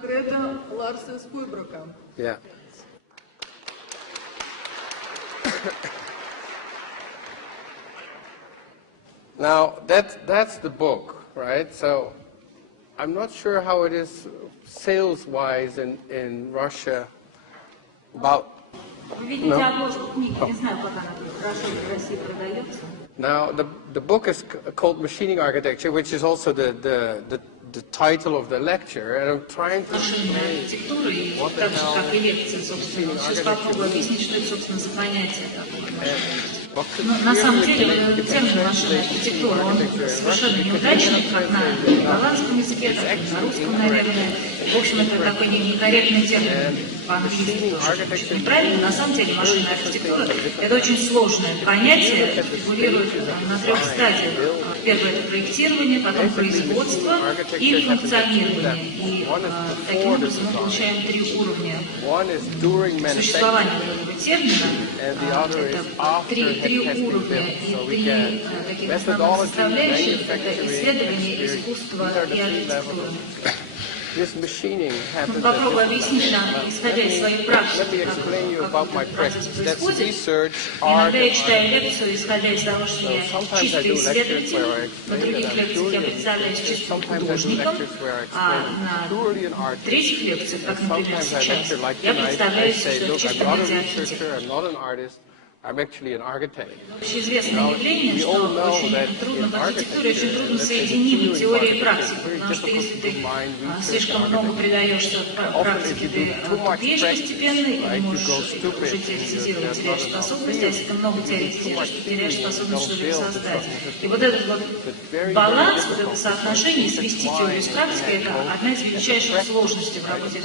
Кредо Ларса Спайбрука. Yeah. Now, that's the book, right? So I'm not sure how it is sales-wise in Russia about... Now, the book is called Machining Architecture, which is also the title of the lecture, and I'm trying to explain what the hell machining architecture means. На самом деле, термин машинная архитектура, он совершенно неудачный, как на голландском языке, так и на русском, наверное. В общем, это такой некорректный термин по-английски, тоже неправильно. На самом деле, машинная архитектура – это очень сложное понятие, фигурирует на 3 стадиях. Первое – это проектирование, потом производство и функционирование. И таким образом мы получаем 3 уровня существования этого термина. Это 3 уровня и 3 таких основных составляющих – это исследование, искусство и архитектура. Попробую объяснить нам, исходя из своей практики, как этот процесс происходит. Иногда я читаю лекцию, исходя из того, что я чистый исследователь, на других лекциях я представляюсь чистым художником, а на третьих лекциях, как, например, сейчас, я представляюсь, что я в чистом виде архитектор. I'm actually an architect. Общеизвестное явление, что очень трудно в архитектуре, очень трудно соединить теорию и практику, потому что если ты слишком много предаешься практике, ты тупеешь постепенно и не можешь уже теоретизировать, теряешь способность, а если ты много теоретизируешь, ты теряешь способность что-то создать. И вот этот вот баланс, вот это соотношение, свести теорию с практикой, это одна из величайших сложностей в работе.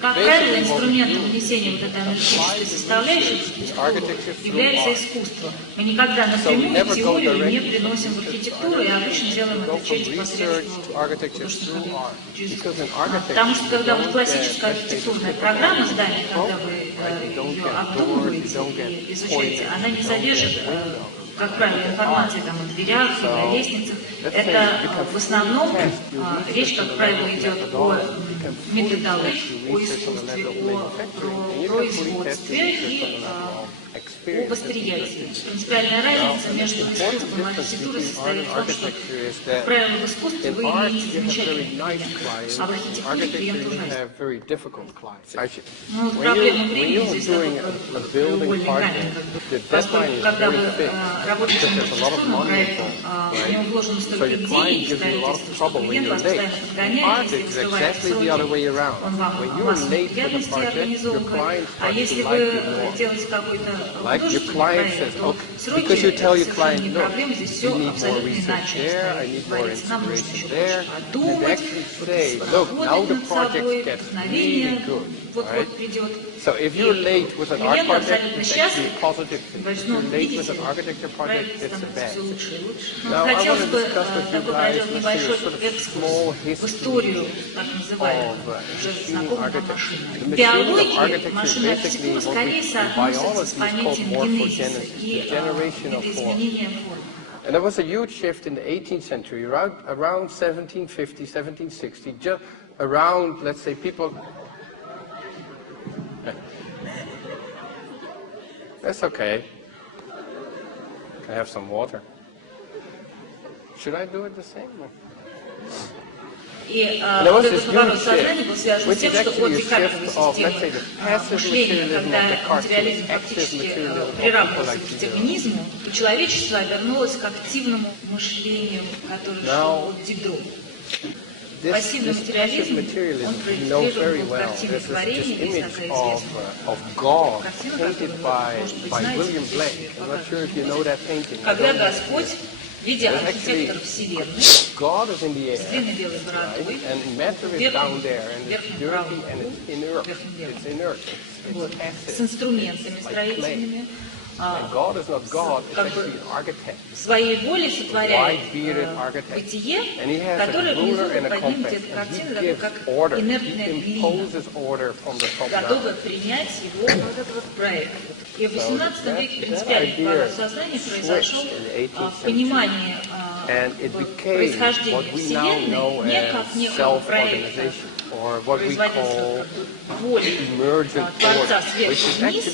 Как правило, инструментом внесения вот этой аналитической составляющей является искусство. Мы никогда напрямую теорию не приносим в архитектуру, и обычно делаем это через посредством искусства. Потому что когда вот классическая архитектурная программа здания, когда вы ее обдумываете и изучаете, она не содержит, как правило, информации там, о дверях, о лестницах. Это в основном речь, как правило, идет о методологии, о искусстве, о производстве и о восприятии. Принципиальная разница между искусством и архитектурой состоит в том, что, как правило, в искусстве вы имеете замечательный клиент, а в архитектуре клиент ужасен. Ну, проблема времени здесь такой треугольный камень, поскольку когда вы работаете над архитектурным проектом, в него вложено столько идей, представительства, что клиент вас постоянно подгоняет, если вы скрываете сроки, он вам массу неприятностей организовывает, а если вы делаете какой-то художественный проект, то сроки совершенно не проблемы, здесь все абсолютно иначе. Говорится, нам нужно еще больше подумать, поработать над собой, вдохновение вот-вот придет. So if you're late with an art project, it's actually a positive thing. If you're late with an architecture project, it's a bad thing. Now, I want to discuss with you guys, let's say, sort of small history of machining architecture. The machining of architecture is basically what in biology is called morphogenesis, the generation of form. And there was a huge shift in the 18th century, around 1750, 1760, just around, let's say, people... That's okay. Can I have some water? Should I do it the same? И вот этот поворот сознания был связан с тем, что от декадовой системы мышления, когда материализм фактически приравнивался к детерминизму, и человечество обернулось к активному мышлению, которое шло от Дидро. Пассивный материализм, он проиллюстрирован в картине творения, есть такая известная, когда Господь, видя архитектора Вселенной, с длинной белой бородой, в верхнем правом углу, вот, с инструментами строительными, как бы своей волей сотворяет бытие, которое внизу под ним где-то картина, такой как инертная глина, готовая принять его вот этот вот проект. И в XVIII веке принципиальный поворот сознания произошел в понимании происхождение Вселенной не как некого проекта производительства воли Творца сверху вниз,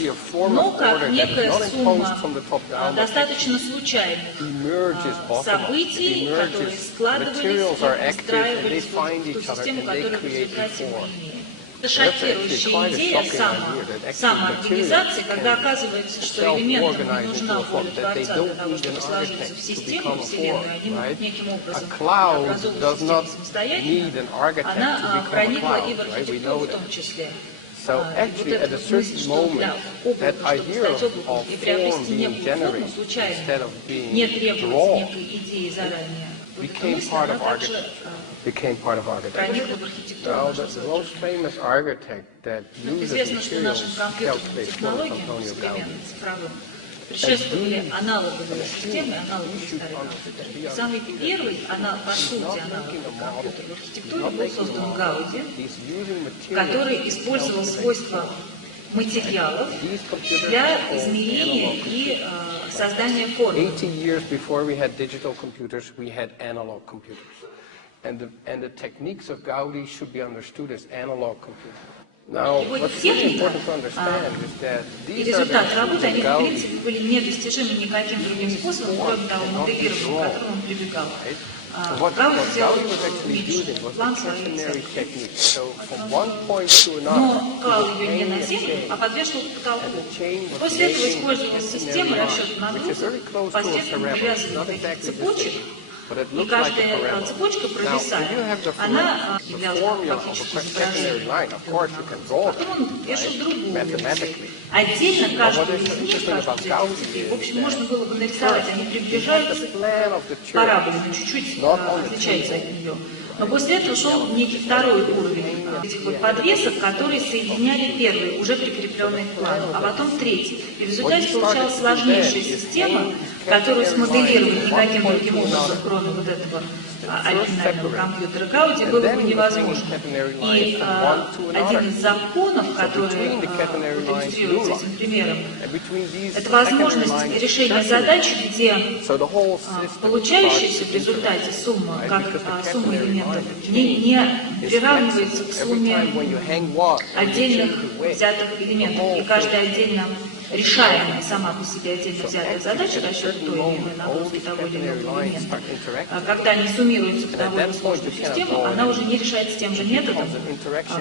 но как некая сумма достаточно случайных событий, которые складывались и встраивались в ту систему, которую в результате мы имеем. Это шокирующая идея самоорганизации, когда оказывается, что элементам не нужна воля Творца для того, чтобы сложиться в систему Вселенную, они могут неким образом образовывать систему самостоятельно, она проникла и в архитектуру в том числе. So actually, at a certain moment, that idea of form being generated instead of being drawn became part of architecture. Now, the most famous architect that uses materials calculates for Antonio Gaudi. Предшествовали аналоговые системы, аналоговые старые компьютеры. Самый первый, по сути, аналоговый компьютер в архитектуре был создан Гауди, который использовал свойства материалов для измерения и создания форм. 80 years before we had digital computers, we had analog computers. And the techniques of Gaudi should be understood as analog computers. Now, what's really important to understand is that these are the работы, они, в принципе, были недостижимы никаким другим способом, кроме того моделирования, к которому он прибегал. Гауди сделал план своей церкви. Но клал ее не на землю, а подвешивал к потолку. После этого использовалась система расчета нагрузок посредством привязывания таких цепочек, и каждая цепочка провисает, она являлась фактически изображением. Потом он вешал другую. Отдельно каждую из них, в общем, можно было бы нарисовать, они приближаются к параболе, но чуть-чуть отличаются от нее. Но после этого шел некий второй уровень этих вот подвесок, которые соединяли первый, уже прикрепленный к плану, а потом третий. И в результате получалась сложнейшая система, которую смоделировать никаким другим образом, кроме вот этого оригинального компьютера Гауди, было бы невозможно. И один из законов, который иллюстрируется этим примером, это возможность решения задач, где получающаяся в результате сумма, как сумма элементов, не приравнивается к сумме отдельных взятых элементов, и каждая отдельно решаемая сама по себе отдельно взятая задача расчета той или иной нагрузки того или иного элемента, когда они суммируются в довольно сложную систему, она уже не решается тем же методом,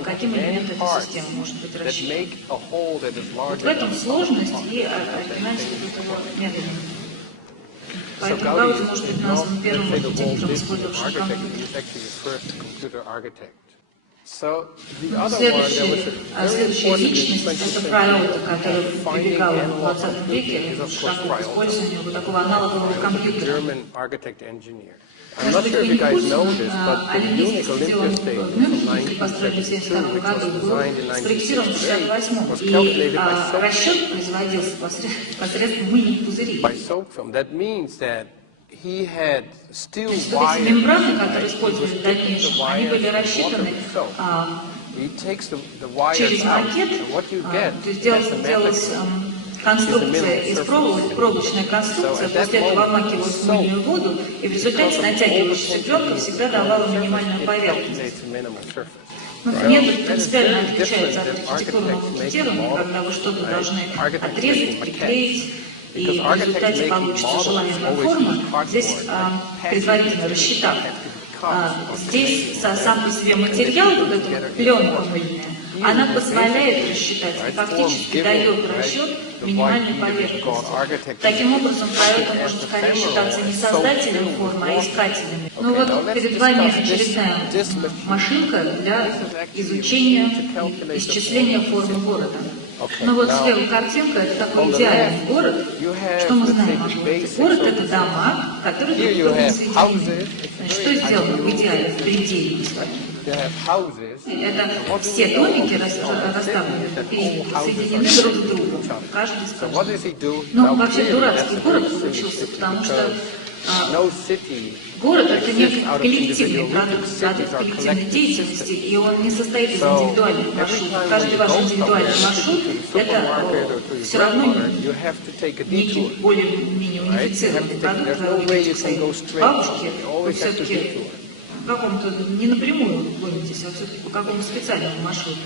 каким элемент этой системы может быть рассчитан. Вот в этом сложность и оригинальность этого метода. Поэтому Гауди может быть назван первым архитектором, использовавшим компьютер. Следующая личность — это Фрайота, который прибегал в 20 веке к использованию вот такого аналогового компьютера. Может быть, вы не в курсе, Олимпийский стадион в Мюнхене, построенный в 1972 году, был спроектирован в 1968, и расчет производился посредством мыльных пузырей. То есть вот эти мембраны, которые использовались в дальнейшем, они были рассчитаны через макет, то есть делалась конструкция из проволочная конструкция, после этого обмакивалась в мыльную воду, и в результате натягивающаяся пленка всегда давала минимальную поверхность. Метод принципиально отличается от архитектурного монтирования, когда вы что-то должны отрезать, приклеить, и в результате получится желаемая форма. Здесь предварительно рассчитав. Здесь сам по себе материал, вот эта пленка мыльная, она позволяет рассчитать и фактически дает расчет минимальной поверхности. Таким образом, Фрайота может скорее считаться не создателем формы, а искателем. Ну вот перед вами очередная машинка для изучения исчисления формы города. Ну вот слева картинка — это такой идеальный город. Что мы знаем о городе? Город — это дома, которые друг с другом соединены. Значит, что сделано в идеале, в пределе? Это все домики расставлены и соединены друг с другом, каждый с каждым. Ну, вообще дурацкий город получился, потому что No city город — это exists некий out of коллективный individual продукт, routes. продукт Cities are коллективной collective деятельности, systems. и он не состоит из So, индивидуальных every маршрутов. time when Каждый you ваш go индивидуальный somewhere, маршрут to the — это supermarket or to your все равно grandmother, you have to take a некий detour. более-менее унифицированный продукт. There's Вы no way you идете к can go своей straight. бабушке, You вы always have to все-таки detour. в каком-то, не напрямую гонитесь, а все-таки по какому-то специальному маршруту.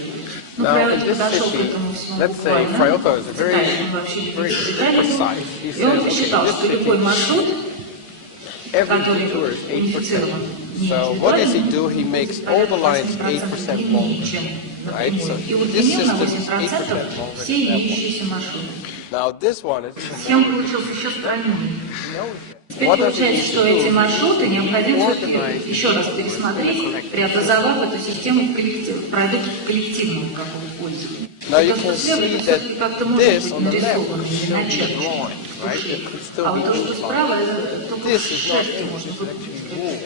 Ну, Now, in Фрайот this подошел к city, этому всему let's say буквально. Fraiotto is very, Детально, он вообще не very видит деталей. precise. He И он says, посчитал, in что this любой city, маршрут, every который detour is 8%. унифицирован, не So what does he индивидуальный, do? He makes all the lines 8% longer. Right? So и this удлинил на system is 8% 8% longer все than that one. имеющиеся маршруты. Now this one is Схема получилась еще страннее. Теперь What does it получается, need что to эти do? маршруты необходимо все-таки еще раз пересмотреть, преобразовав эту систему в продукт коллективного какого пользования. Now you То, can что слева, see это that все-таки как-то может this быть on the left нарисовано is или still начерчено. drawing, right? It could А still вот be то, что moved on. справа, это только This is not шерстью ink, можно this is actually wool.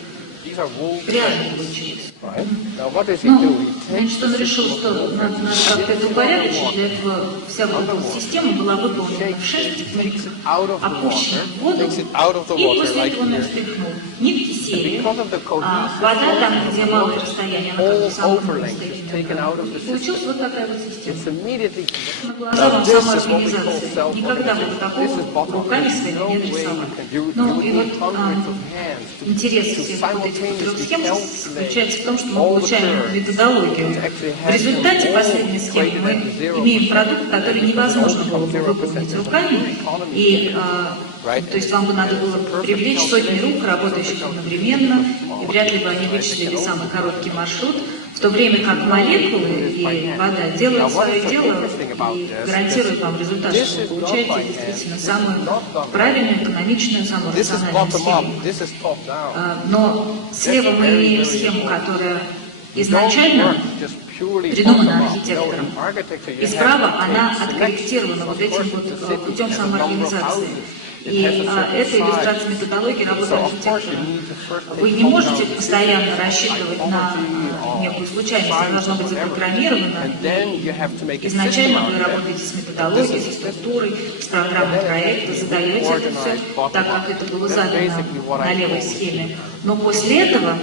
These are wool прямо threads, получилось. right? Now what does he Ну, do? He takes значит, он the решил, system что of water, надо как-то это упорядочить, для этого вся вот эта система была выполнена в 6 takes it out of the опущена water, в воду, takes it out of the и water после like этого он ее here. встряхнул. Нитки сели, Because of the cohesive вода там, motion, где малое расстояние, она all как бы сама overlength is taken out of the получилась system. вот такая вот система. It's immediately. На глазах Now this is what we call самоорганизации. Никогда бы self-organization. такого This is bottom руками up. своими No не way you нарисовал. can. You Ну would и need вот hundreds of hands интерес to всех вот этих трех simultaneously схем calculate заключается в том, что мы all the получаем curves. методологию. В результате последней схемы мы имеем продукт, который невозможно было бы выполнить руками, и то есть вам бы надо было привлечь сотни рук, работающих одновременно, и вряд ли бы они вычислили самый короткий маршрут, в то время как молекулы и вода делают свое дело и гарантируют вам результат, что вы получаете действительно самую правильную, экономичную, самую This is рациональную bottom схему. up. This is top down. Но слева мы имеем схему, которая изначально Just purely придумана bottom up. архитектором, No, in architecture you и have справа to она select откорректирована вот этим вот путем самоорганизации. И это иллюстрация методологии работы архитектора. Вы не можете постоянно рассчитывать на некую случайность, она должна быть запрограммирована. Изначально вы работаете с методологией, со структурой, с программой проекта, задаете это все так, как это было задано на левой схеме. Но после этого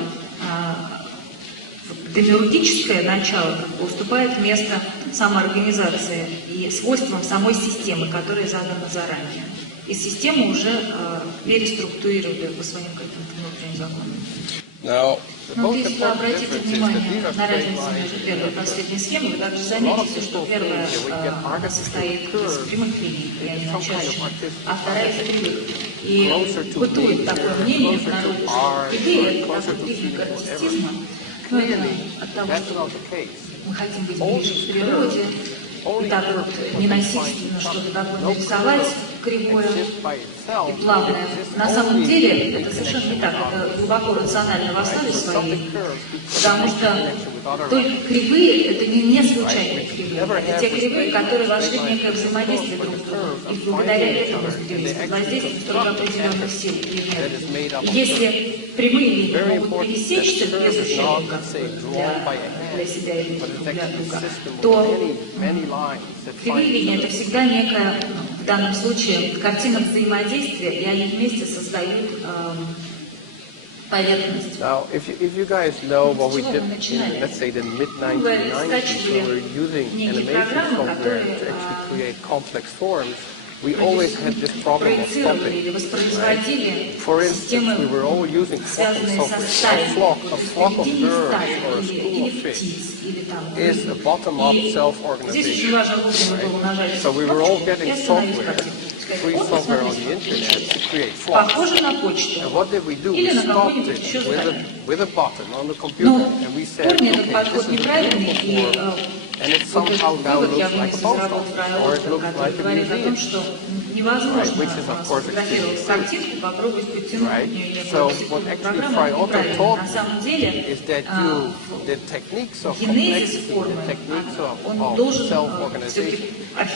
демиургическое начало уступает место самоорганизации и свойствам самой системы, которая задана заранее. И систему уже переструктурировали по своим каким-то внутренним законам. Но если вы обратите внимание на разницу между первой и последней схемой, вы также заметите, что первая состоит из прямых линий, и они начальные, а вторая из кривых. И бытует такое мнение в народе, что кривые — это такой признак артистизма, но это от того, что мы хотим быть ближе к природе, и так вот ненасильственно что-то такое нарисовать кривое и плавное. На самом деле это совершенно не так, это глубоко рационально в основе своей, потому что только кривые — это не случайные кривые, это те кривые, которые вошли в некое взаимодействие друг с другом, и благодаря этому воздействуют строго определенных сил и энергии. Если прямые линии могут пересечься без ущерба для себя или для друга, то кривые линии — это всегда некая, в данном случае, картина взаимодействия, и они вместе создают поверхность. Now, if you guys know what we did in, let's say, the mid-1990s, we were using animation software to actually create complex forms. We always had this problem of stopping. For instance, we were all using flocking software. A flock of birds or a school of fish is a bottom-up self-organization. Right? So we were all getting software, free software on the internet to create flocks. And what did we do? We stopped it with a button on the computer, and we said, okay, this is a beautiful form. And it somehow now looks like a post office, or it looks like a museum, right? Which is, of course, extremely silly, right? So what actually Fraiotto taught me is that the techniques of complexity, the techniques of self-organization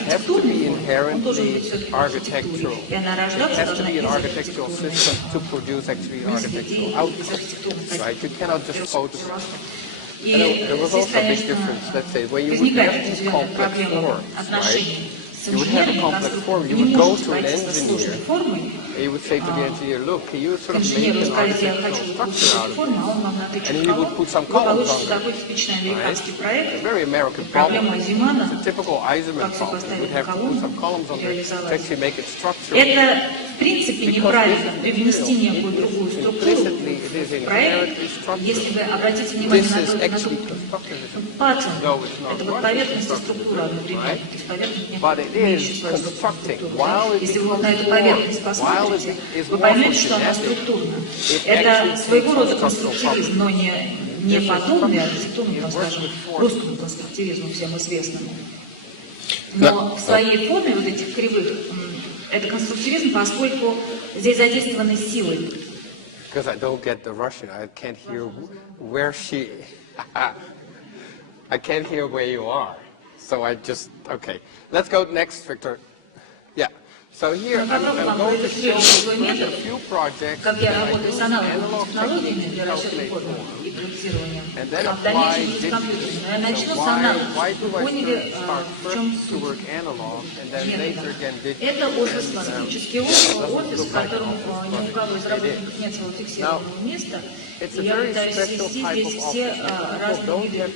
have to be inherently architectural. It has to be an architectural system to produce actually architectural outcomes, right? You cannot just photograph. And there was also a big difference, let's say, when you would have these complex forms, right? you would have a complex form. You would go to an engineer. You would say to the engineer, look, can you sort of make an architectural structure out of it? And he would put some columns on it. Right? A very American problem. It's a typical Eisenman problem. You would have to put some columns on there to actually make it structural. Это, в принципе, неправильно привнести некую другую структуру в проект. Если вы обратите внимание на паттерн, это вот поверхность и структура одновременно. То есть поверхность некая структура. Если вы на эту поверхность посмотрите, вы поймете, что она структурна. Это своего рода конструктивизм, но не подобный архитектурному, там, скажем, русскому конструктивизму всем известному. Но в своей форме вот этих кривых это конструктивизм, поскольку здесь задействованы силы. Because I don't get the Russian, I can't hear where she. I can't hear where you are, so I just okay. Let's go next, Victor. Yeah. So here I'm going to show you a few projects that I use analog techniques to calculate form, and then apply digital. So why do I start first to work analog and then later again digital? Это офис, классический офис, в котором ни у кого из работников нет своего фиксированного места. И я пытаюсь свести здесь все разные виды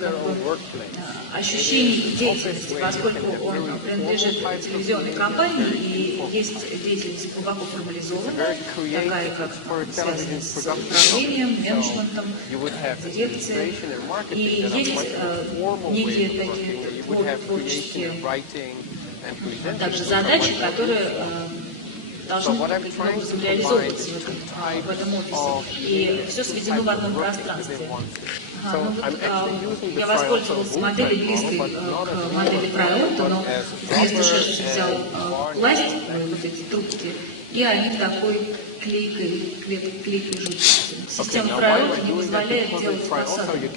ощущений и деятельности, поскольку он принадлежит телевизионной компании и есть деятельность глубоко формализованная, такая как связанная с управлением, менеджментом, дирекцией. И есть некие такие творческие также задачи, которые должны каким-то образом реализовываться в этом офисе. И все сведено в одном пространстве. Я воспользовался моделью близкой к модели Прайота, но вместо шерсти взял пластик, вот эти трубки, и они в такой клейкой жидкости. Система Прайота не позволяет делать фасады.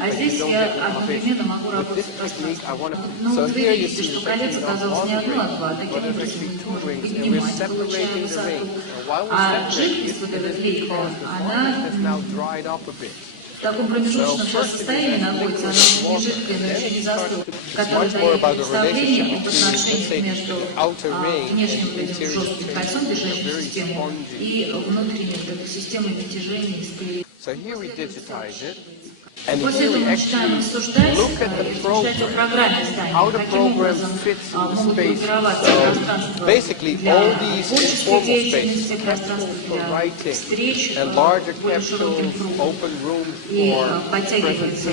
А здесь я одновременно могу работать с пространством. Но вот вы видите, что колец оказалось не одно, а два. Таким образом мы можем поднимать, получаем высоту. А жидкость, вот эта клейкая, она в таком промежуточном состоянии находится, она не жидкая, но еще не застыла, которая дает представление об отношениях между внешним этим жестким кольцом, держащим систему, и внутренней системой натяжения и стерилизации. После этого мы начинаем обсуждать о программе здания, каким образом могут группироваться пространства для творческой деятельности, пространства для встреч, более широким кругом, и подтягиваются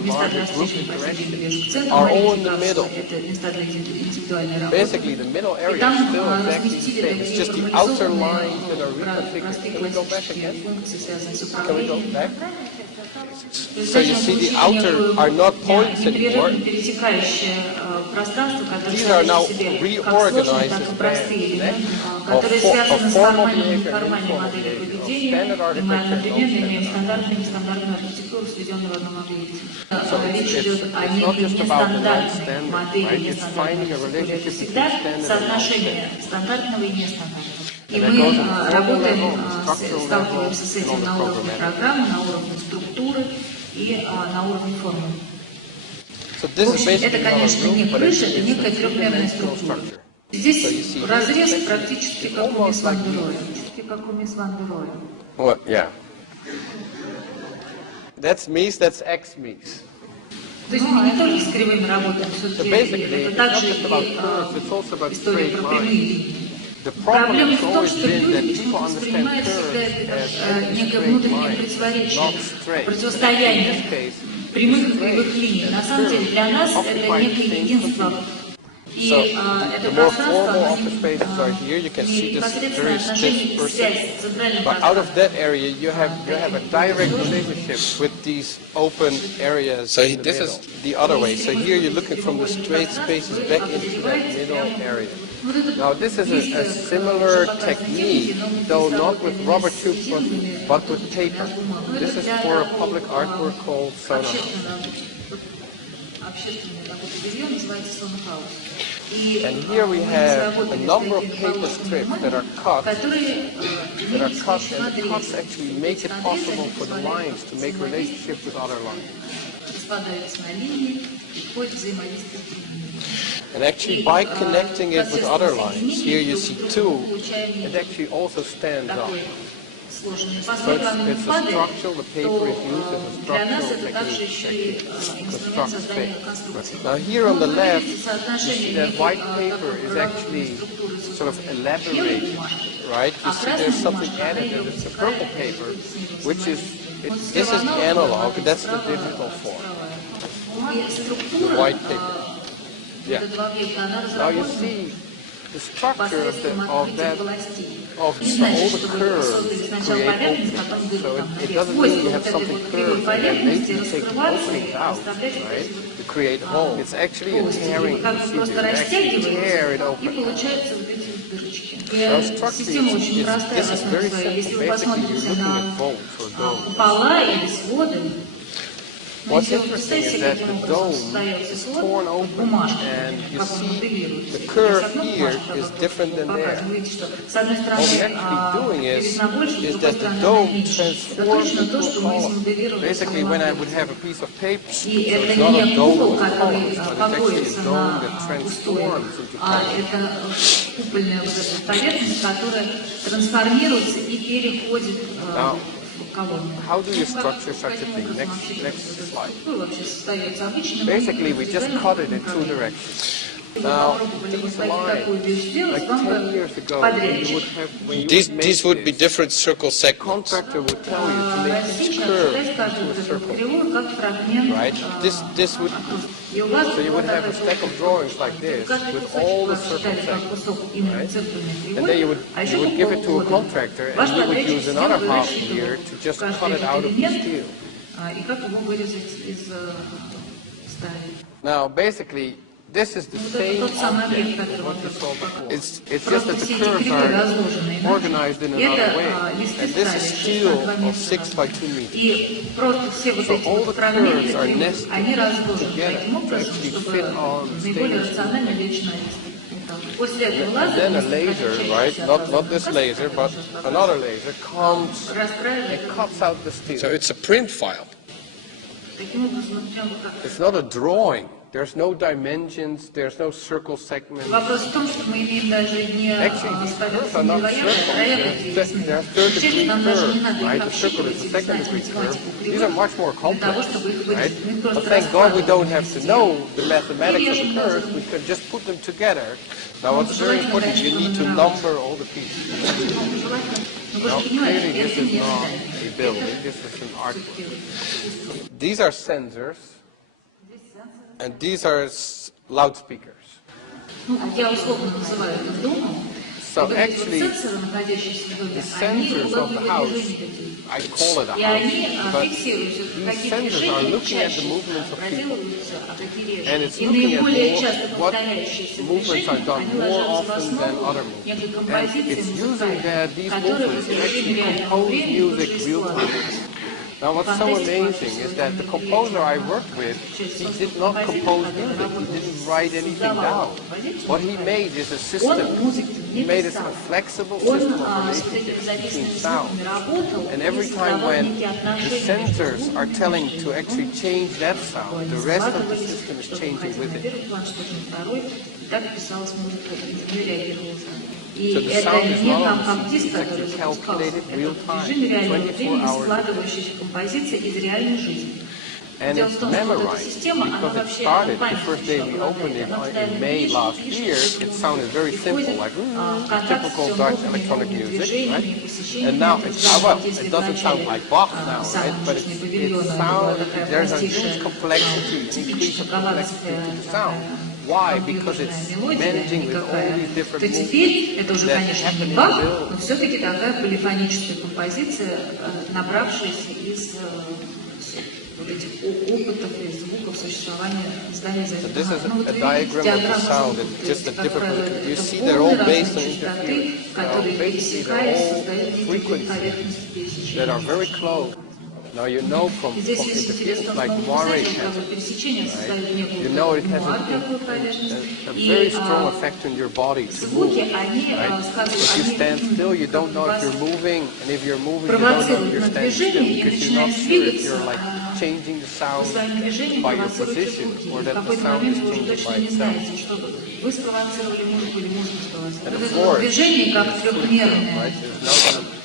места для встреч непосредственно ближе к центру, это места для индивидуальной работы. И там разместили такие формализованные простые классические функции, связанные с управлением. So you see the outer are not points anymore. These are now reorganized as bands of formal behavior and informal behavior, standard architecture. It's not just about the non-standard, right? It's finding a relationship between standard and non-standard. И мы работаем, сталкиваемся с этим на уровне программы, на уровне структуры и на уровне формы. В общем, это, конечно, не крыша, это некая трехмерная структура. Здесь разрез практически как у мисс Ван дер Роя. What? Yeah. That's Mies, that's X-Mies. То есть мы не только с кривыми работаем, это также и история про прямые линии. Проблема в том, что люди воспринимают всегда это некое внутреннее противостояние прямых и кривых линий. На самом деле для нас это некое единство. И это пространство непосредственно отношение и связь с центральным But out of that area, you have a direct relationship with these open areas. So this is the other way. So here you're looking from the straight spaces back into that middle area. Now this is a similar technique, though not with rubber tubes, but with paper. This is for a public artwork called Sono. And here we have a number of paper strips that are cut, and the cuts actually make it possible for the lines to make relationships with other lines. And actually, by connecting it with other lines, here you see two, it actually also stands up. So it's a structural, the paper is used as a structural technique to construct space. Now here on the left, you see that white paper is actually sort of elaborated, right? You see there's something added, and it's the purple paper, which is, this is the analog, that's the digital form, the white paper. Yeah. Now you see the structure of all the curves create openings. So it doesn't mean you have something curved and then later you take the openings out, right, to create holes. It's actually a tearing procedure. You actually tear it open. Now structurally, this is very simple. Basically, you're looking at bolts or domes. What's interesting is that the dome is torn open, and you see the curve here is different than there. What we're actually doing is that the dome transforms into a column. Basically, when I would have a piece of paper, so it's not a dome with columns, but it's actually a dome that transforms into columns. Now, how do you structure such a thing? Next slide. Basically, we just cut it in two directions. Now, these lines, like 10 years ago, you would have, when you These would be different circle segments. the contractor would tell you to make each curve into a circle, right? This would, so you would have a stack of drawings like this with all the circle segments, right? And then you would give it to a contractor, and he would use another half a year to just cut it out of the steel. Now, basically, this is the same object as what you saw before. It's just that the curves are organized in another way. And this is steel of 6 by 2 meters. So all the curves are nested together to actually fit on stainless steel. And then a laser, right, not this laser, but another laser comes and cuts out the steel. So it's a print file. It's not a drawing. There's no dimensions, there's no circle segments. Actually, these curves are not circles. They're third-degree curves, right? The circle is a second-degree curve. These are much more complex, right? But thank God we don't have to know the mathematics of the curves. We can just put them together. Now, what's very important, you need to number all the pieces. Now, clearly, this is not a building. This is an artwork. These are sensors. And these are loudspeakers. So actually, the sensors of the house, I call it a house, but these sensors are looking at the movements of people. And it's looking at what movements are done more often than other movements. And it's using these movements to actually compose music real time. Now what's so amazing is that the composer I worked with, he did not compose music, he didn't write anything down. What he made is a system. He made a flexible system of relationships between sounds. And every time when the sensors are telling to actually change that sound, the rest of the system is changing with it. So the sound is not on the system, it's actually calculated real time, 24 hours a day. And it's memorized because it started the first day we opened it in May last year. It sounded very simple, like typical Dutch electronic music, right? And now it doesn't sound like Bach now, right? But it sounds, there's a huge complexity, increase of complexity to the sound. Why? Because it's managing with all these different movements that happen in the build. Но все-таки такая полифоническая композиция, набравшаяся из этих опытов и звуков существования здания за So this is a diagram of the sound, it's just a different, you see they're all based on interference. Basically they're all frequencies that are very close. Now you know from interference like moire has, right? You know it has a very strong effect on your body to move, right? If you stand still, you don't know if you're moving, and if you're moving, you don't know if you're standing still, because you're not sure if you're like changing the sound своим движением by your провоцируете position, звуки. or В that the какой-то sound момент is вы уже changing точно by не itself. знаете, что вы спровоцировали музыку или музыка спровоцировала. And Вот of это course, движение как it's fully curved, трехмерное right? There's no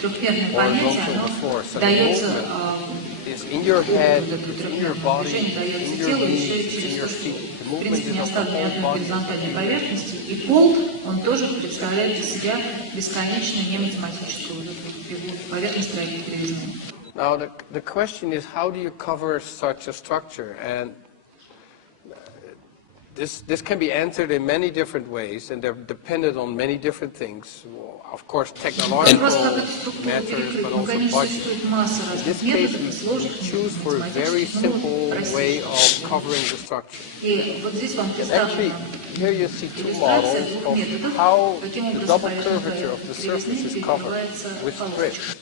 понятие, horizontal оно before, so the дается movement is in your head, it's in your body, движение in дается your телу knees, еще и it's in через your то, что feet. The в movement принципе is не of the оставлено ни whole одной body. горизонтальной поверхности. И пол, он тоже представляет из себя бесконечную нематематическую вот эту поверхность кривизны. Now the question is, how do you cover such a structure? And this can be answered in many different ways, and they're dependent on many different things. Of course, technological matters, but also budget. In this case, we choose for a very simple way of covering the structure. And actually, here you see two models of how the double curvature of the surface is covered with strips.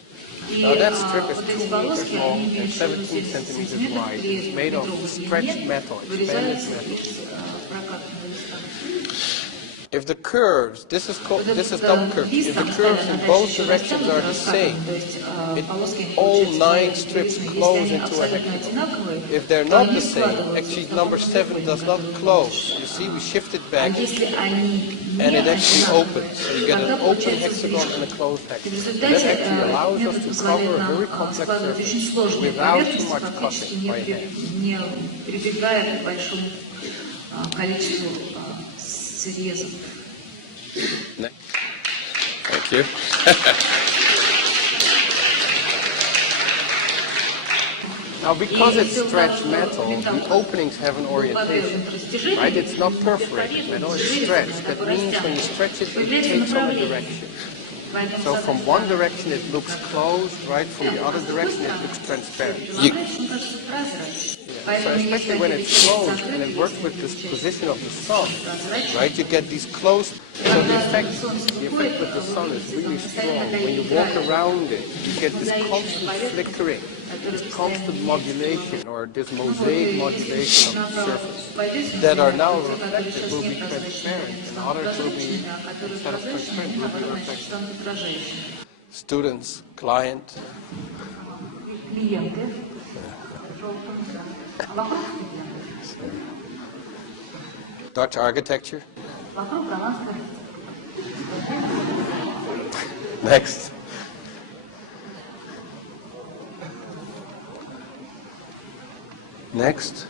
Now that strip is 2 meters long and 17 centimeters wide. It's made of stretched metal, expanded metal. If the curves, this is double curve. If the curves in both directions are the same, all 9 strips close into a hexagon. If they're not the same, actually number 7 does not close. You see, we shift it back, and it actually opens. So you get an open hexagon and a closed hexagon. That actually allows us to cover a very complex surface without too much cutting by hand. Thank you. Now, because it's stretched metal, the openings have an orientation, right? It's not perforated metal, it's stretched. That means when you stretch it, it takes on a direction. So from one direction it looks closed, right? From the other direction it looks transparent. So especially when it's closed and it works with this position of the sun, right? You get these closed. So the effect with the sun is really strong. When you walk around it, you get this constant flickering, this constant modulation, or this mosaic modulation of the surface that are now reflected will be transparent, and others will be, instead of transparent, will be reflected. Students, client. Dutch architecture. Next. Next.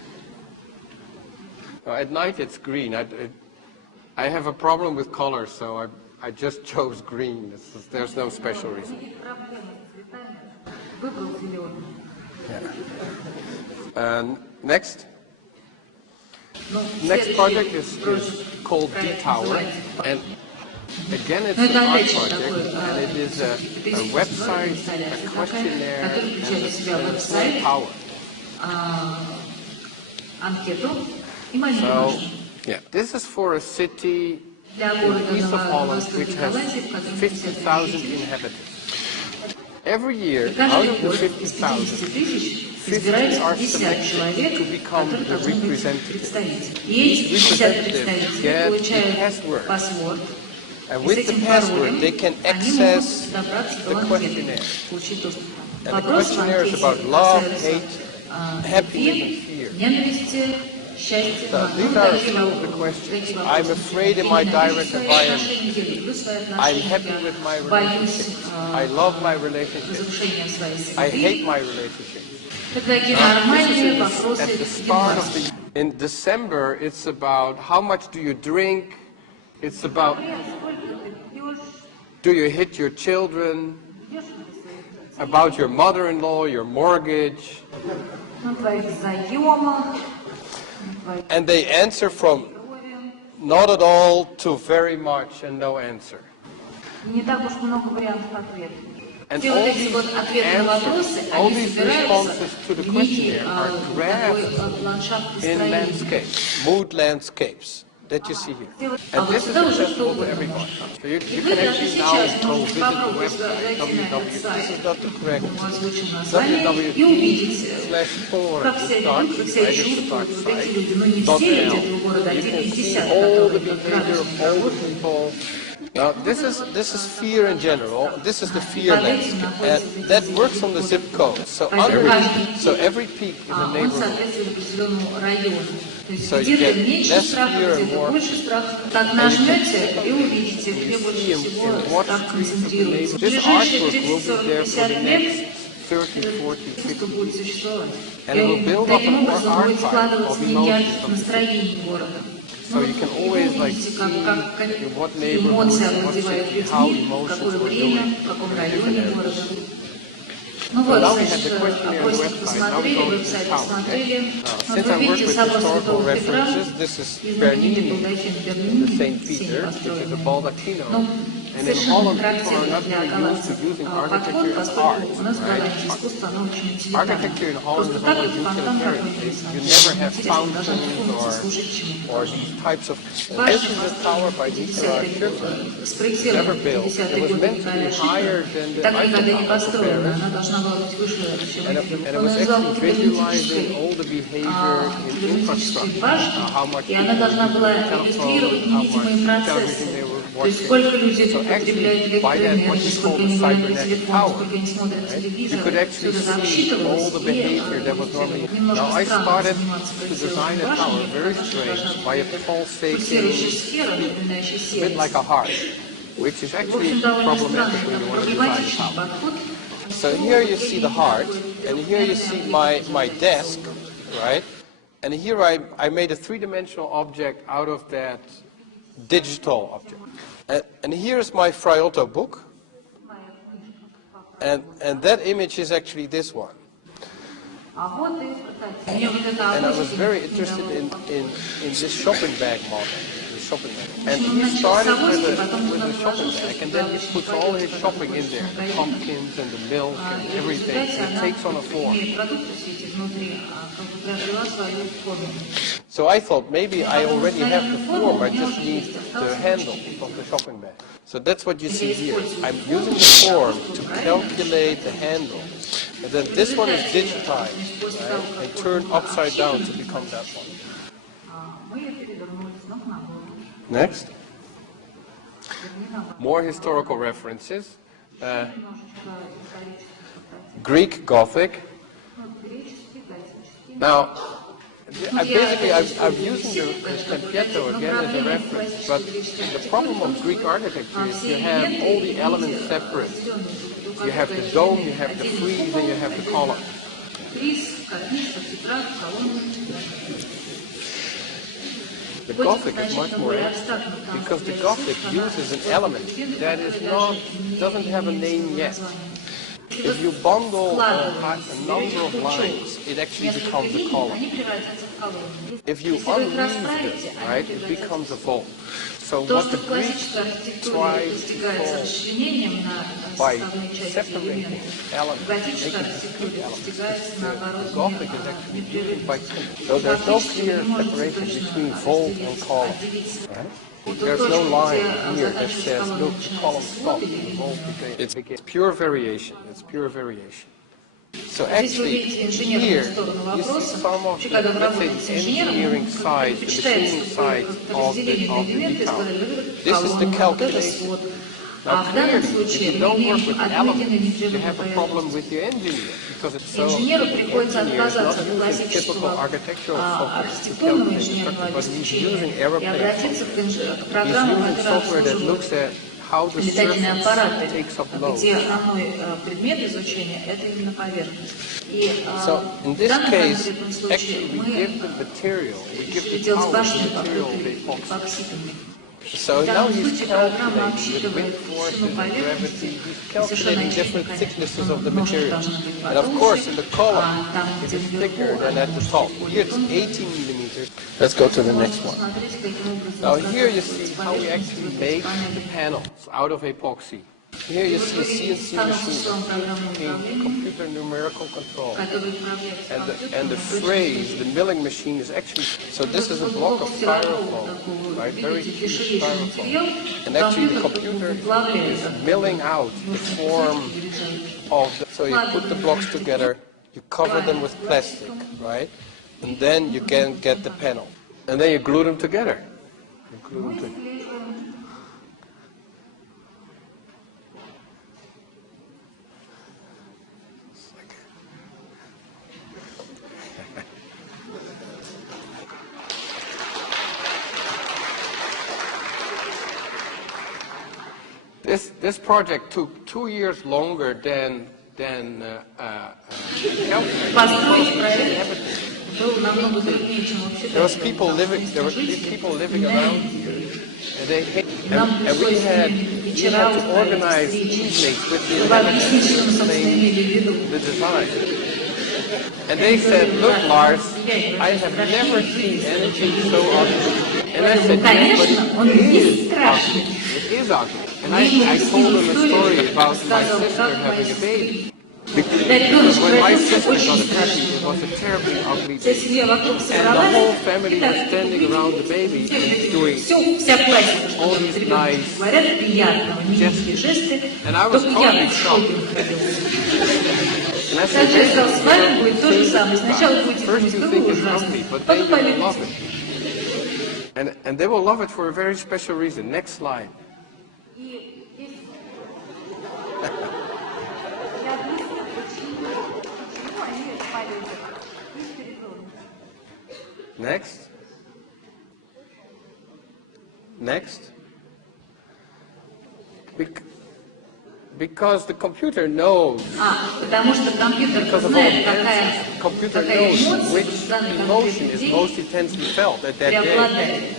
At night it's green. I have a problem with color, so I just chose green. There's no special reason. Yeah. Next. Next project is called D-Tower, and again it's an art project, and it is a website, a questionnaire, and a small tower. So, yeah, this is for a city in the east of Holland which has 50,000 inhabitants. Every year, out of the 50,000, 50 are selected to become the representatives. These representatives get the password, and with the password they can access the questionnaire. And the questionnaire is about love, hate, happiness, and fear. So these are a few of the questions. I'm afraid in my direct environment. I'm happy with my relationships. I love my relationships. I hate my relationships. This is at the start of the... In December, it's about how much do you drink. It's about do you hit your children. About your mother-in-law, your mortgage. And they answer from not at all to very much and no answer. And all these responses to the questionnaire are graphed in landscapes, mood landscapes that you see here. And this is accessible to everybody. So you can actually now go visit the website, this is not the correct, www.for.site.nl. You can see all the behavior of all the people Now this is fear in general. This is the fear landscape, and that works on the zip code. So every peak is a neighborhood. So you get less fear and more fear. Так нажмете и увидите, где больше всего страх концентрируется. This artwork will be there for the next 30, 40, 50 years. And it will build up an archive of emotions. So you can always like see in what neighborhood, what city, how emotions were doing. Ну вот, значит, опросник посмотрели, веб-сайт посмотрели. Вот вы видите собор Святого Петра, знаменитый Балдахин Берлин, синий построенный. Но совершенно не характерно для голландцев подход, поскольку у нас в Голландии искусство, оно очень утилитарное. Просто так вот фонтан, как вы не знаете. Интересно даже функции служить чему-то. Ваш функция спроектирована в 50-е годы Николая Шиллера, так никогда не построена, она должна была быть выше всего этого. Он назвал гипотетической башню, и она должна была регистрировать невидимые процессы. То есть сколько людей потребляют электроэнергию, сколько они говорят на телефон, сколько они смотрят телевизор, все это обсчитывалось, и немножко странно заниматься проектированием башни, потому что пульсирующая сфера, напоминающая сердце. В общем, довольно странный, проблематичный подход. So here you see the heart, and here you see my desk, right? And here I made a three-dimensional object out of that digital object. And here's my Friotto book, and that image is actually this one. And I was very interested in this shopping bag model. And he started with a shopping bag, and then he puts all his shopping in there, the pumpkins and the milk and everything, and it takes on a form. So I thought maybe I already have the form, I just need the handle of the shopping bag. So that's what you see here. I'm using the form to calculate the handle, and then this one is digitized, right, and turned upside down to become that one. Next. More historical references. Greek Gothic. Now, I'm using the Tempietto again as a reference, but the problem of Greek architecture is you have all the elements separate. You have the dome, you have the frieze, and you have the column. The Gothic is much more abstract because the Gothic uses an element that doesn't have a name yet. If you bundle a number of lines, it actually becomes a column. If you unweave it, right, it becomes a vault. So what the Greeks tries to solve by separating elements, making discrete elements, the Gothic is actually doing by two. So there's no clear separation between vault and column. Right? There's no line here that says, look, the column stops and the vault begins. It's pure variation. It's pure variation. So actually, here, you see some of the, let's say, engineering side, the machining side of the detail. This is the calculation. Now clearly, if you don't work with elements, you have a problem with your engineer, because it's so, the engineer is not using typical architectural software to calculate the structure, but he's using aeroplane software. He's using software that looks at how the surface takes up load. So in this case, actually we give the material, we give the power to the material of the epoxy. So now he's calculating with wind forces and gravity, he's calculating different thicknesses of the material. And of course in the column it is thicker than at the top. Here it's 18 millimeters. Let's go to the next one. Now here you see how we actually make the panels out of epoxy. Here you see a CNC machine, computer numerical control. And the phrase, the milling machine is actually, so this is a block of styrofoam, right, very cheap styrofoam. And actually the computer is milling out the form of the, so you put the blocks together, you cover them with plastic, right, and then you can get the panel. And then you glue them together. This project took 2 years longer than Построить проект был намного труднее, чем вообще. There were people living around here, and we had to organize evenings with the inhabitants to explain the design. And they said, "Look, Lars, I have never seen anything so ugly." And I said, "Yes, but it is ugly. It is ugly." And I told them a story about my sister having a baby. Because when my sister got a baby, it was a terribly ugly baby. And the whole family was standing around the baby and doing all these nice gestures. And I was totally shocked. And I said, first you think it's ugly, but then you will love it. And they will love it for a very special reason. Next slide. Next. Next. Because the computer knows. Потому что компьютер знает, какая which emotion is most intensely felt at that day.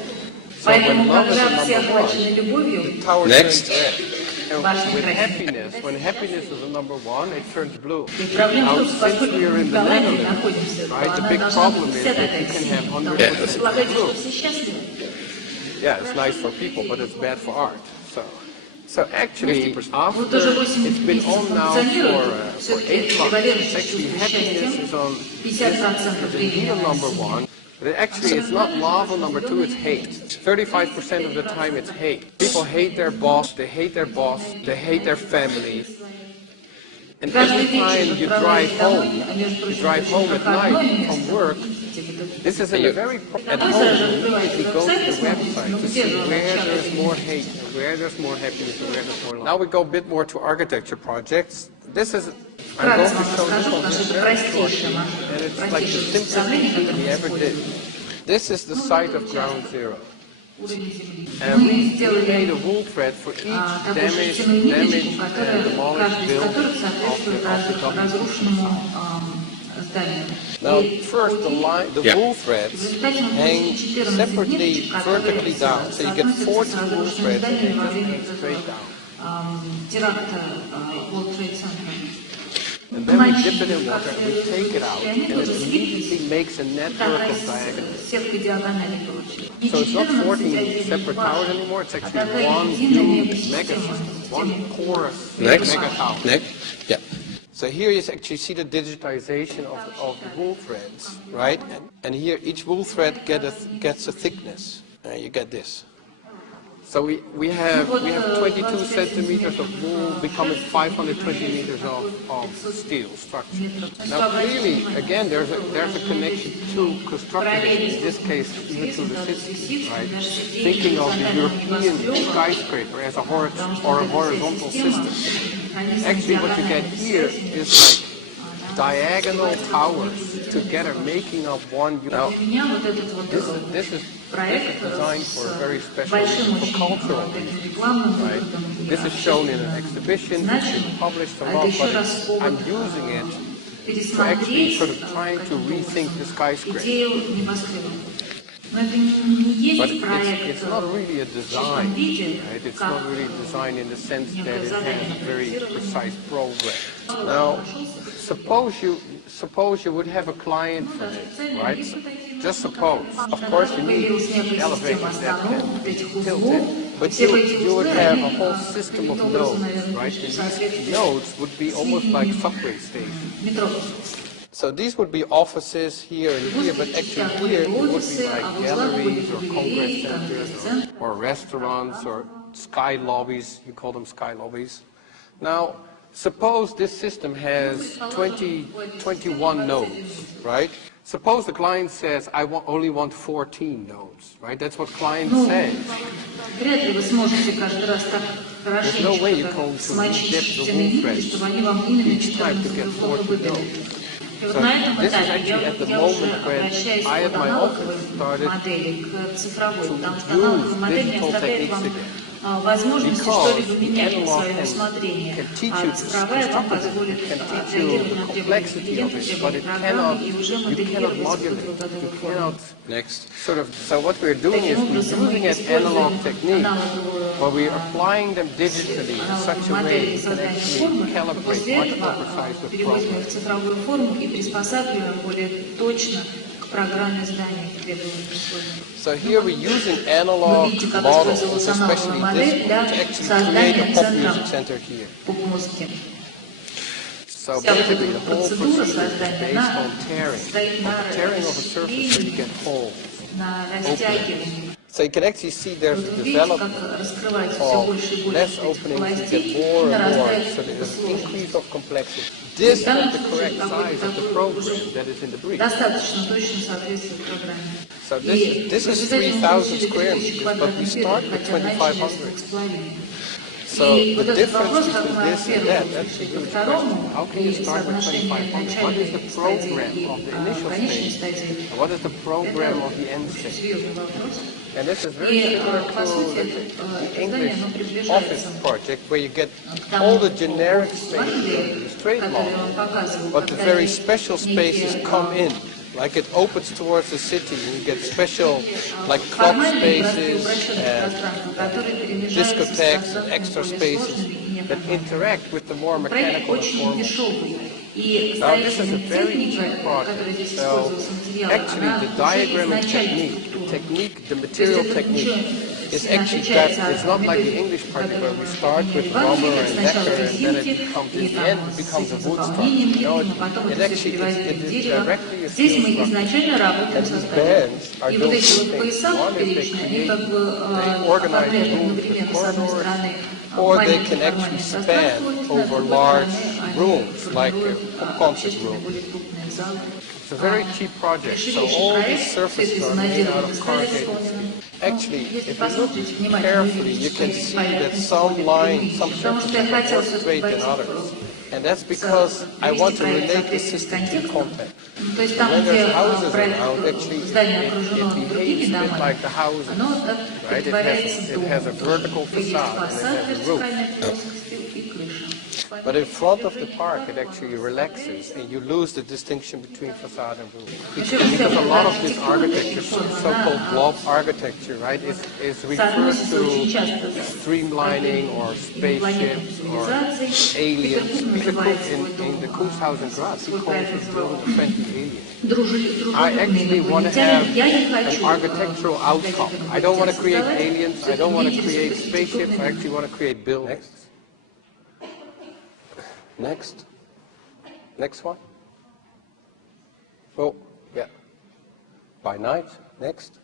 Поэтому, когда все охвачены любовью, Next. When happiness is the number one, it turns blue. Now, since we are in the Netherlands, right, the big problem is that you can have 100% blue. Yeah, it's nice for people, but it's bad for art. So actually, after it's been on now for 8 months, actually happiness is on neither number one. But actually, it's not love on number two, it's hate. 35% of the time, it's hate. People hate their boss, they hate their family. And every time you drive home at night from work, this is in a very, at home, you immediately go to the website to see where there's more hate, and where there's more happiness, and where there's more love. Now we go a bit more to architecture projects. This is, I'm going to show this one very short, and it's like the simplest thing we ever did. This is the site of ground zero. And we made a wool thread for each damaged and demolished building of the government. Now, first, the wool threads hang separately, vertically down. So you get 40 wool threads and they just hang straight down. And then we dip it in water and we take it out, and it immediately makes a network of diagonals. So it's not 14 separate towers anymore, it's actually one huge mega system, one porous mega tower. Next. Yeah. So here you actually see the digitization of the wool threads, right? And here each wool thread gets a thickness. You get this. So we have 22 centimeters of wool becoming 520 meters of steel structure. Now clearly, again, there's a connection to construction, in this case even to the city, right? Thinking of the European skyscraper as a horizontal system. Actually, what you get here is like diagonal towers together making up one. Now, this is designed for a very special reason, for cultural reasons, right? This is shown in an exhibition, it's been published a lot, but I'm using it to actually sort of trying to rethink the skyscraper. But it's not really a design, right? It's not really a design in the sense that it has a very precise program. Now, suppose you would have a client for this, right? Just suppose. Of course, you need elevators that can be tilted, but you would have a whole system of nodes, right? And these nodes would be almost like subway stations. So these would be offices here and here, but actually here it would be like galleries or congress centers or restaurants or sky lobbies. You call them sky lobbies. Now, suppose this system has 21 nodes, right? Suppose the client says, I only want 14 nodes, right? That's what client says. There's no way you can dip the wool threads each time to get 14 nodes. So this is actually at the moment when I at my office started to use digital techniques again. возможности что-либо менять на свое усмотрение. Цифровая там позволит реагировать на требования клиента, требования программы и уже моделировать исходы друг от друга. Next. So what we're doing is we're using an analog technique, but we're applying them digitally in such a way that actually calibrate much more precisely with переводим их в цифровую форму и приспосабливаем более точно к программе здания, к требованиям условиям. So here we're using analog models, especially this one, to actually create a pop music center here. So basically the whole procedure is based on tearing of a surface so you get holes. So you can actually see there's a development of less openings, you get more and more, so there's an increase of complexity. This is the correct size of the program that is in the brief. So this is 3,000 square meters, but we start with 2,500. So the difference between this and that's a huge question. How can you start with 2,500? What is the program of the initial stage? What is the program of the end stage? And this is very similar to the English office project, where you get all the generic spaces, the straight model, but the very special spaces come in. Like it opens towards the city, and you get special, like clock spaces and discotheques and extra spaces that interact with the more mechanical and formal. Now this is a very cheap project. So actually the diagramming technique, the material technique, is actually that it's not like the English project where we start with rubber and lacquer and then it becomes, in the end, it becomes a wood structure. No, it actually is directly a steel structure. And these bands are doing two things. One is they organize rooms with corridors, or they can actually span over large rooms, like a concert room. It's a very cheap project, so all these surfaces are made out of corrugated steel. Actually, if you look carefully, you can see that some lines, some surfaces are more straight than others. And that's because I want to relate the system to content. And when there's houses around, actually it behaves a bit like the houses, right? It has a vertical facade and it has a roof. But in front of the park, it actually relaxes, and you lose the distinction between facade and roof. Because a lot of this architecture, so-called blob architecture, right, is referred to streamlining or spaceships or aliens. Peter Cook in the Kunsthaus in Graz, he calls his building a friendly alien. I actually want to have an architectural outcome. I don't want to create aliens, I don't want to create spaceships, I actually want to create buildings. Next. Next one. Oh, yeah. By night. Next.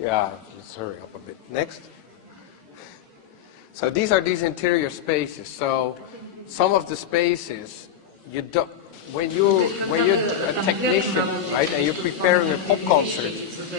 Yeah, let's hurry up a bit. Next. So these are these interior spaces. So some of the spaces you don't. When you're a technician, right, and you're preparing a pop concert,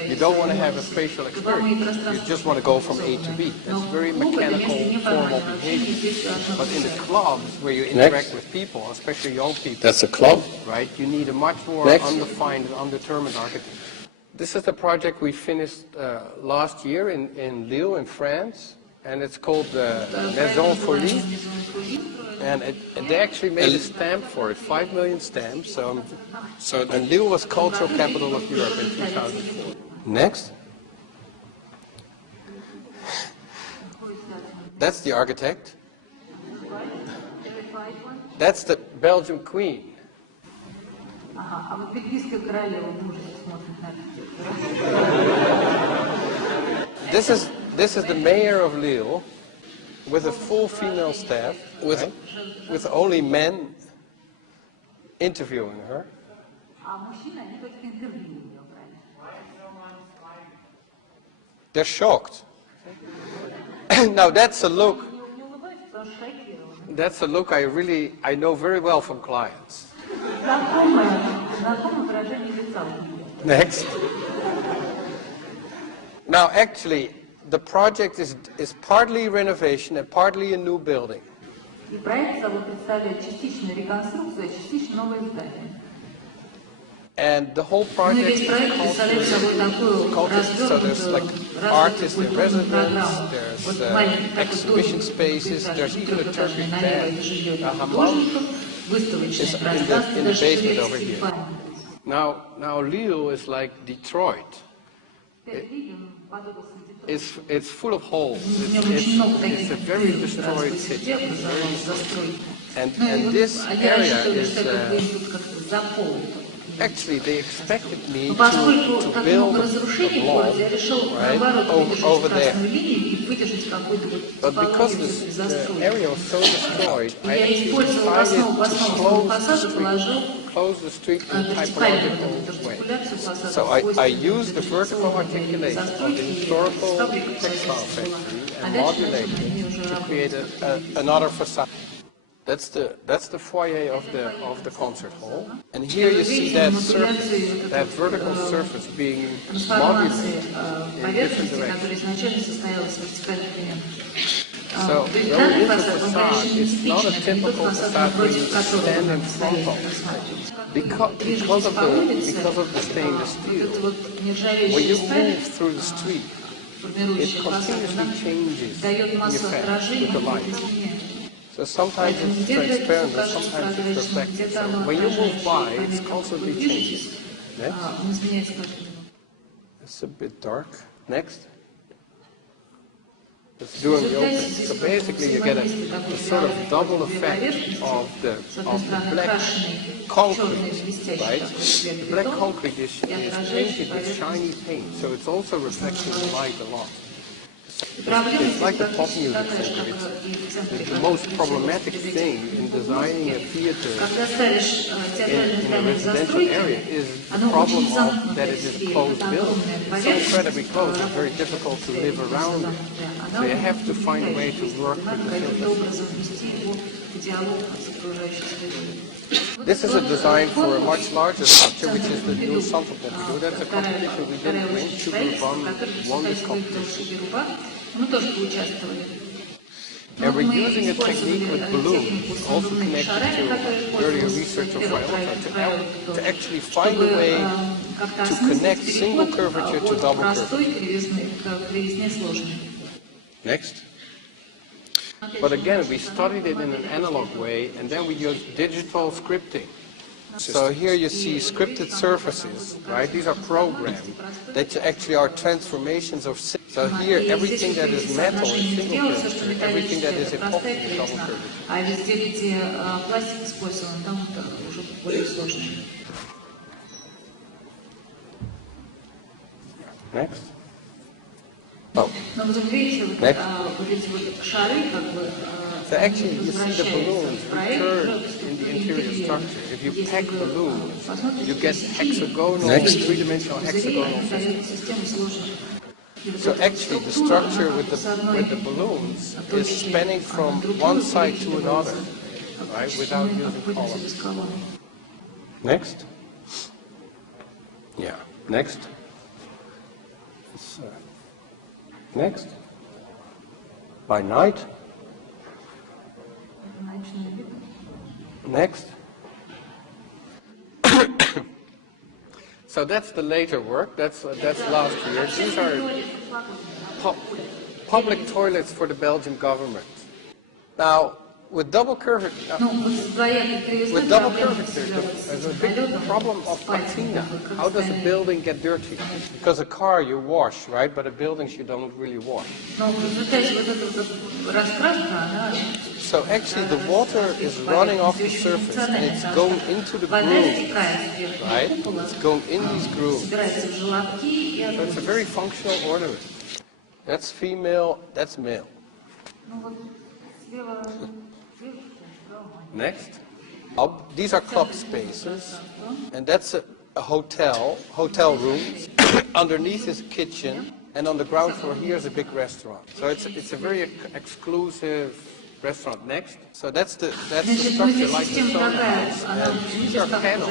you don't want to have a spatial experience. You just want to go from A to B. That's very mechanical, formal behavior. But in the clubs where you interact with people, especially young people, That's a club? right, you need a much more undefined and undetermined architecture. This is the project we finished last year in Lille, in France, and it's called the Maison Folie. And they actually made a stamp for it, 5 million stamps. And Lille was cultural capital of Europe in 2004. Next. That's the architect. That's the Belgian Queen. This is the mayor of Lille with a full female staff, with only men interviewing her. They're shocked. Now that's a look. That's a look I know very well from clients. Next. Now actually, the project is partly renovation and partly a new building. And the whole Ну и project весь is проект представляет собой такую so there's like развернутую artists in культурную residence, программу. there's Вот маленький такой exhibition домик, spaces, there's even a трехэтажный, Turkish налево band. это жилье для Hammam художников, is выставочное in пространство, the даже basement over турецкий here. памятник. Now Lille is like Detroit. It's full of holes. It's a very destroyed city. And this area is actually they expected me to build a wall right over there. But because the area was so destroyed, I actually decided to close the street in a typological way. So I used the vertical articulation of the historical textile factory and modulated it to create another facade. That's the foyer of the concert hall. And here you see that surface, that vertical surface being modulated in different directions. So though it is a facade, it's not a typical facade where you stand in front of. Because of the stainless steel, when you move through the street, it continuously changes the effect with the light. So sometimes it's transparent and sometimes it's reflective. So when you move by, it's constantly changing. Next. It's a bit dark. Next. It's during the opening. So basically you get a sort of double effect of the black concrete, right? The black concrete is painted with shiny paint, so it's also reflecting the light a lot. It's like the pop music center. It's the most problematic thing in designing a theater in a residential area is the problem of that it is a closed building. It's so incredibly close, it's very difficult to live around it. So you have to find a way to work with the surface. This is a design for a much larger structure, which is the new Centre Pompidou. That's a competition we didn't win. Sugar won this competition. And we're using a technique with balloons, also connected to earlier research of Viola, to actually find a way to connect single curvature to double curvature. Next. But again, we studied it in an analog way, and then we used digital scripting. So here you see scripted surfaces, right? These are programmed that actually are transformations of. So here, everything that is metal is single curvature, everything that is epoxy is double curvature. Next. Oh. Next. So actually, you see the balloons return in the interior structure. If you pack balloons, you get hexagonal, three-dimensional hexagonal systems. So actually, the structure with the balloons is spanning from one side to another, right, without using columns. Next. Yeah. Next. Next. By night. Next. So that's the later work. That's last year. These are public toilets for the Belgian government. Now, with double curvature, there's a big problem of patina. How does a building get dirty? Because a car you wash, right? But a building you don't really wash. So actually the water is running off the surface and it's going into the grooves, right? It's going in these grooves. So it's a very functional ornament. That's female, that's male. Next. These are club spaces, and that's a hotel rooms. Underneath is a kitchen, and on the ground floor here is a big restaurant. So it's a very exclusive restaurant. Next. So that's the structure like the sauna house, and these are panels.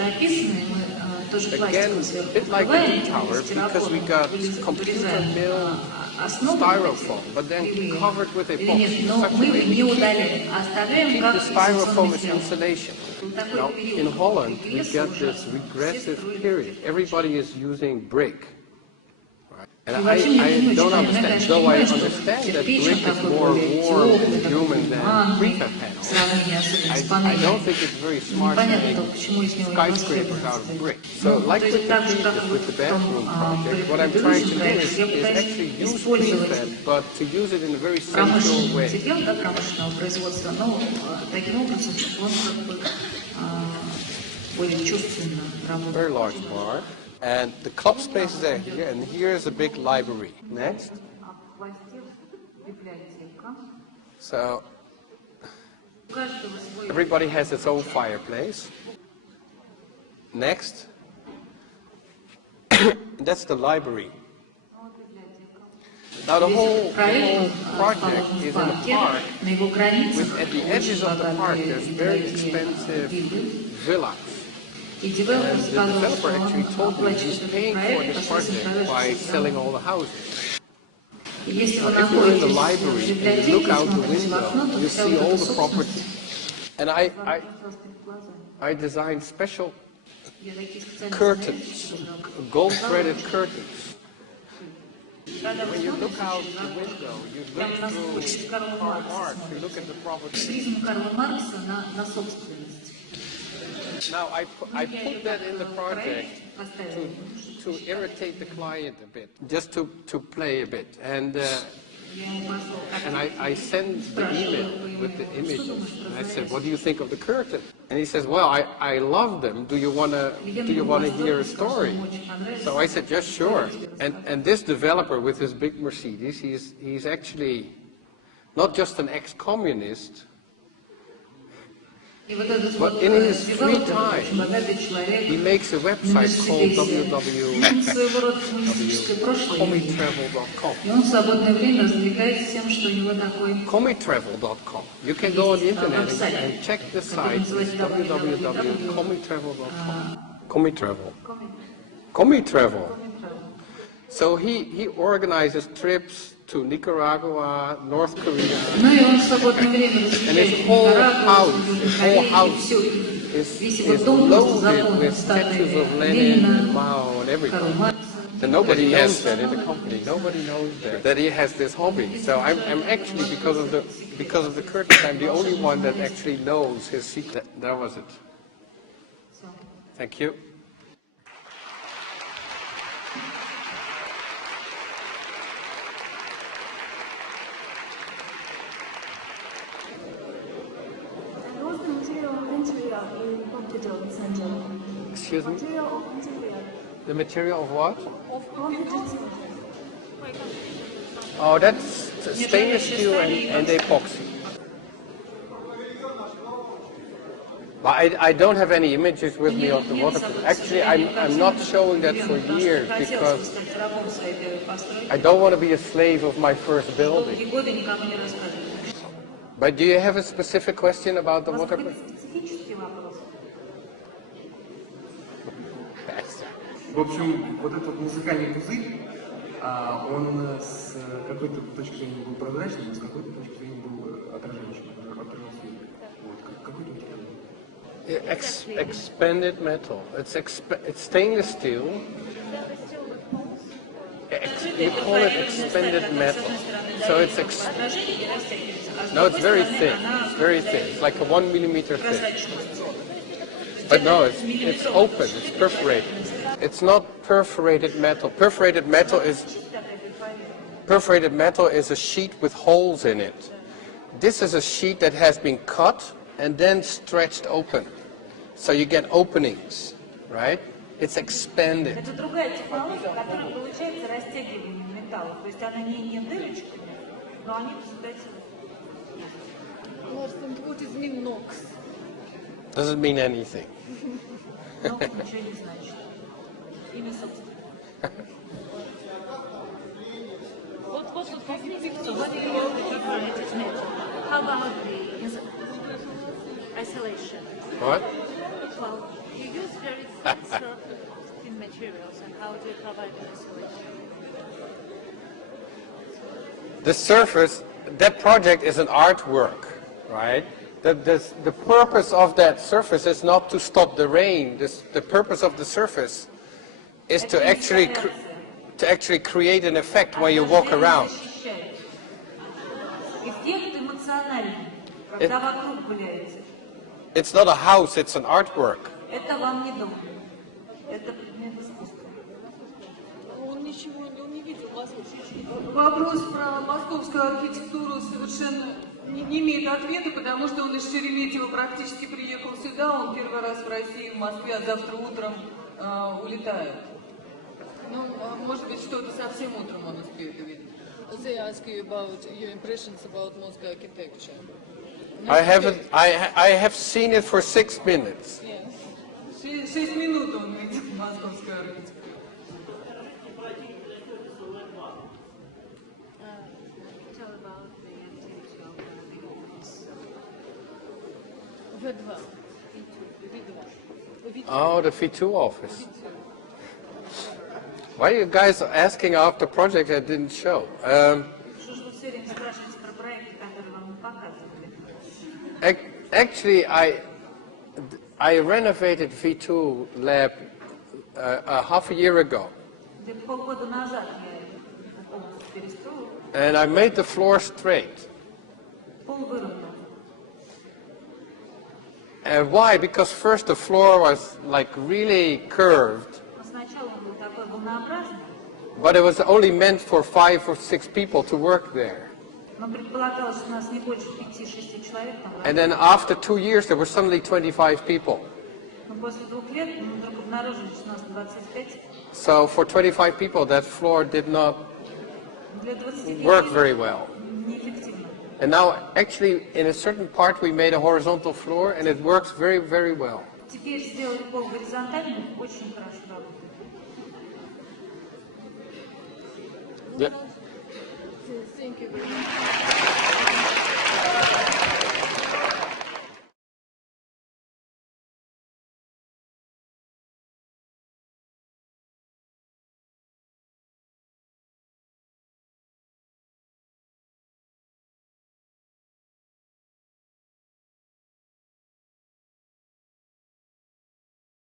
тоже again, пластиковый a сверху bit like the покрываем, D-Tower, because we стирофоном got computer вырезаем mill основу styrofoam, but then кривые, covered with или нет, epoxy. но Such a мы way их не we удаляем, а оставляем keep как the styrofoam изоляционный as материал. insulation. Такой Now, период in Holland, we регресса got уже this все regressive строят. period. Everybody is using brick. And И вообще мне это не очень don't понятно. Я, understand, конечно, though I понимаю, что understand that brick кирпич, он is такой more более warm теплый, and такой human than туманный, prefab в panels. сравнении особенно с I панелями. don't think it's very smart to Непонятно, make почему из него не skyscrapers out of brick. So, like то with есть так же, как with the в том bathroom project, what I'm trying предыдущем to do проекте, я is пытаюсь actually use использовать prefab, but to use it in a very sensual промышленный way. материал, да, промышленного производства, но таким образом, чтобы он как бы более чувственно работал. Very large bar. And the club spaces are here, and here is a big library. Next. So everybody has its own fireplace. Next. That's the library. Now the whole project is in a park. With, at the edges of the park, there's very expensive villas. And the developer actually told me he's paying for this project by selling all the houses. If you're in the library and you look out the window, you see all the property. And I designed special curtains, gold-threaded curtains. When you look out the window, you look through Karl Marx, you look at the property. Now, I put that in the project to irritate the client a bit, just to play a bit. And I sent the email with the images. And I said, what do you think of the curtain? And he says, well, I love them. Do you want to hear a story? So I said, yes, sure. And this developer with his big Mercedes, he's actually not just an ex-communist, but in his free time, he makes a website called www.comitravel.com. Comitravel.com. You can go on the internet and check the site. It's www.comitravel.com. Comitravel. So he organizes trips to Nicaragua, North Korea, and his whole house is loaded with statues of Lenin and Mao and everything. And nobody knows that in the company. Nobody knows that he has this hobby. So I'm actually, because of the curtains, I'm the only one that actually knows his secret. That was it. Thank you. Excuse me? The material of what? Oh, that's stainless steel and epoxy. But I don't have any images with me of the waterproof. Actually, I'm not showing that for years because I don't want to be a slave of my first building. But do you have a specific question about the waterproof? В общем, вот этот музыкальный пузырь, он с какой-то точки зрения был прозрачным, а с какой-то точки зрения был отражающим, отражал свет. Вот, какой-то материал. Expanded metal. It's stainless steel. You call it expanded metal. So it's no, it's very thin. It's very thin. It's like a 1 millimeter thin. But no, it's open. It's perforated. It's not perforated metal. Perforated metal is a sheet with holes in it. This is a sheet that has been cut and then stretched open. So you get openings, right? It's expanded. Это другая технология, которая получается растягиванием металла. То есть она не дырочками, но они в результате... Ларс, what does mean NOx? Doesn't mean anything. Но ничего не значит. Имя собственно. What was the picture? What do you want to different it metal? How about the isolation? What? Well, you use very thin surface. materials, and how do you provide the insulation? The surface, that project is an artwork, right? The purpose of that surface is not to stop the rain. The purpose of the surface is to actually create an effect when you walk around. It's not a house, it's an artwork. Вопрос про московскую архитектуру совершенно не имеет ответа, потому что он из Шереметьево практически приехал сюда, он первый раз в России, в Москве, а завтра утром улетает. Ну, может быть, что-то совсем утром он успеет увидеть. They ask you about your impressions about Moscow architecture. I have seen it for 6 minutes. Yes. 6 минут он видит московскую архитектуру. Tell about the activity of the office. Oh, the V2 office. Why are you guys asking after project I didn't show? Actually, I renovated V2 lab half a year ago. And I made the floor straight. And why? Because first the floor was like really curved. But it was only meant for 5 or 6 people to work there. And then after 2 years there were suddenly 25 people. So for 25 people that floor did not work very well. And now actually in a certain part we made a horizontal floor and it works very, very well. Yeah. Thank you very much.